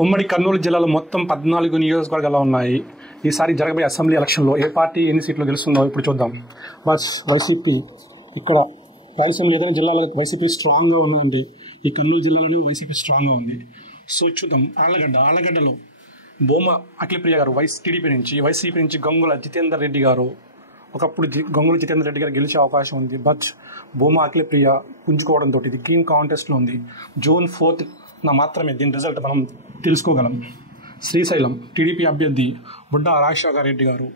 ఉమ్మడి కర్నూలు జిల్లాలో మొత్తం 14 నియోజకవర్గాలు ఉన్నాయి. ఈసారి జరగబోయే అసెంబ్లీ ఎలక్షన్లో ఏ పార్టీ ఎన్ని సీట్లు గెలుస్తుందో ఇప్పుడు చూద్దాం. బస్ వైసీపీ ఇక్కడ రాయలసీమ ఏదైనా జిల్లాలో వైసీపీ స్ట్రాంగ్గా ఉందండి. ఈ కర్నూలు జిల్లాలోనే వైసీపీ స్ట్రాంగ్గా ఉంది. సో చూద్దాం. ఆళ్లగడ్డలో బొమ్మ అఖిలప్రియ గారు టీడీపీ నుంచి, వైసీపీ నుంచి గంగుల జితేందర్ రెడ్డి గారు, ఒకప్పుడు గంగుల జితేందర్ రెడ్డి గారు గెలిచే అవకాశం ఉంది. బట్ బొమ్మ అఖిలప్రియ పుంజుకోవడంతో ఇది క్లీన్ కాంటెస్ట్లో ఉంది. June 4th మాత్రమే దీని రిజల్ట్ మనం తెలుసుకోగలం. శ్రీశైలం టీడీపీ అభ్యర్థి బుడ్డా రాజశేఖర రెడ్డి గారు,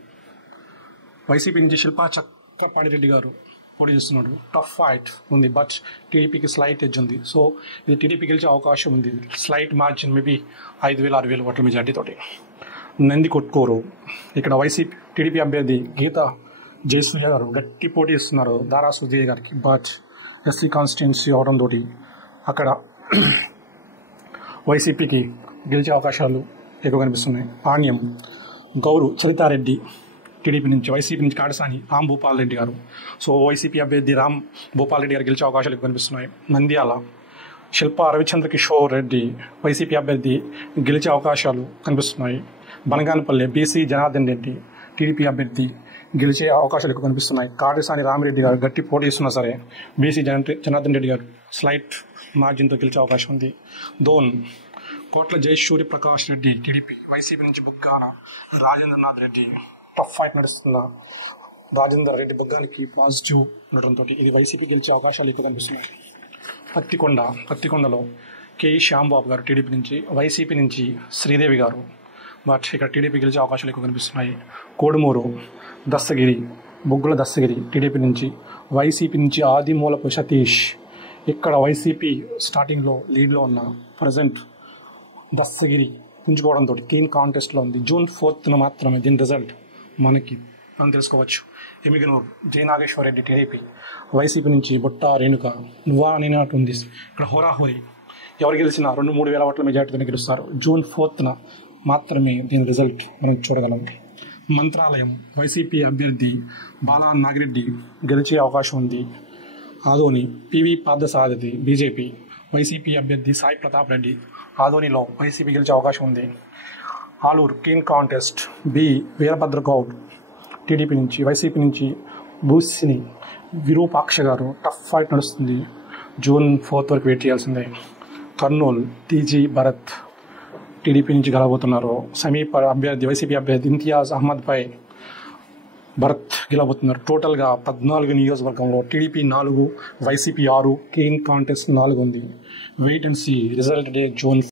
వైసీపీ నుంచి శిల్పా చక్కపాడి రెడ్డి గారు పోటీ చేస్తున్నాడు. టఫ్ ఫైట్ ఉంది. బట్ టీడీపీకి స్లైట్ ఎడ్జ్ ఉంది. సో ఇది టీడీపీ గెలిచే అవకాశం ఉంది. స్లైట్ మార్జిన్ మేబీ 5,000-6,000 ఓట్ల మెజార్టీతోటి. నందికొట్కూరు ఇక్కడ వైసీపీ టీడీపీ అభ్యర్థి గీతా జయసూర్య గారు గట్టి పోటీ ఇస్తున్నారు దారా సుజయ్ గారికి. బట్ ఎస్సీ కాన్స్టిట్యున్సీ అవడంతో అక్కడ వైసీపీకి గెలిచే అవకాశాలు ఎక్కువ కనిపిస్తున్నాయి. పాణ్యం గౌరు చరితారెడ్డి టీడీపీ నుంచి, వైసీపీ నుంచి కాడసాని రామ్ భూపాల్ రెడ్డి గారు. సో వైసీపీ అభ్యర్థి రామ్ భూపాల్ రెడ్డి గారు గెలిచే అవకాశాలు ఎక్కువ కనిపిస్తున్నాయి. నంద్యాల శిల్పా రవిచంద్ర కిషోర్ రెడ్డి వైసీపీ అభ్యర్థి గెలిచే అవకాశాలు కనిపిస్తున్నాయి. బనగానపల్లి బీసీ జనార్దన్ రెడ్డి టీడీపీ అభ్యర్థి గెలిచే అవకాశాలు ఎక్కువ కనిపిస్తున్నాయి. కాడసాని రామిరెడ్డి గారు గట్టి పోటీ ఇస్తున్నా సరే బీసీ జనార్దన్ రెడ్డి గారు స్లైట్ మార్జిన్తో గెలిచే అవకాశం ఉంది. దోన్ కోట్ల జయసూర్య ప్రకాష్ రెడ్డి టీడీపీ, వైసీపీ నుంచి బుగ్గాన రాజేంద్రనాథ్ రెడ్డి. టఫ్ ఫైట్ నడుస్తున్న రాజేందర్ రెడ్డి బుగ్గానికి పాజిటివ్ ఉండటంతో ఇది వైసీపీ గెలిచే అవకాశాలు ఎక్కువ కనిపిస్తున్నాయి. పత్తికొండలో కేఈ శ్యాంబాబు గారు టీడీపీ నుంచి, వైసీపీ నుంచి శ్రీదేవి గారు. బట్ ఇక్కడ టీడీపీ గెలిచే అవకాశాలు ఎక్కువ కనిపిస్తున్నాయి. కోడుమూరు బొగ్గుల దస్తగిరి టీడీపీ నుంచి, వైసీపీ నుంచి ఆదిమూలపు సతీష్. ఇక్కడ వైసీపీ స్టార్టింగ్లో లీడ్లో ఉన్న ప్రజెంట్ దస్తగిరి పుంజుకోవడంతో క్లీన్ కాంటెస్ట్లో ఉంది. June 4th మాత్రమే దీని రిజల్ట్ మనం తెలుసుకోవచ్చు. ఎమిగనూరు జయనాగేశ్వర రెడ్డి టీడీపీ, వైసీపీ నుంచి బుట్టా రేణుక నువ్వా అనేనట్టు ఉంది. ఇక్కడ హోరాహోరీ ఎవరు గెలిచినా 2-3 వేల ఓట్ల మెజార్టీతో గెలుస్తారు. June 4th మాత్రమే దీని రిజల్ట్ మనం చూడగలం. మంత్రాలయం వైసీపీ అభ్యర్థి బాలా నాగిరెడ్డి గెలిచే అవకాశం ఉంది. Adoni PV Parthasarathi BJP, YCP అభ్యర్థి సాయి ప్రతాప్ రెడ్డి. ఆదోనిలో వైసీపీ గెలిచే అవకాశం ఉంది. Aluru clean contest B Veerabhadragoud TDP నుంచి, వైసీపీ నుంచి బూసిని విరూపాక్ష గారు. టఫ్ ఫైట్ నడుస్తుంది. June 4th వరకు వెయిట్ చేయాల్సిందే. కర్నూలు టీజీ భరత్ టీడీపీ నుంచి గెలవబోతున్నారు. సమీప అభ్యర్థి వైసీపీ అభ్యర్థి ఇంతియాజ్ అహ్మద్ పై భరత్ గెలవబోతున్నారు. టోటల్గా 14 నియోజకవర్గంలో టీడీపీ 4, వైసీపీ 6, క్లీన్ కాంటెస్ట్ 4 ఉంది. Wait and see result day June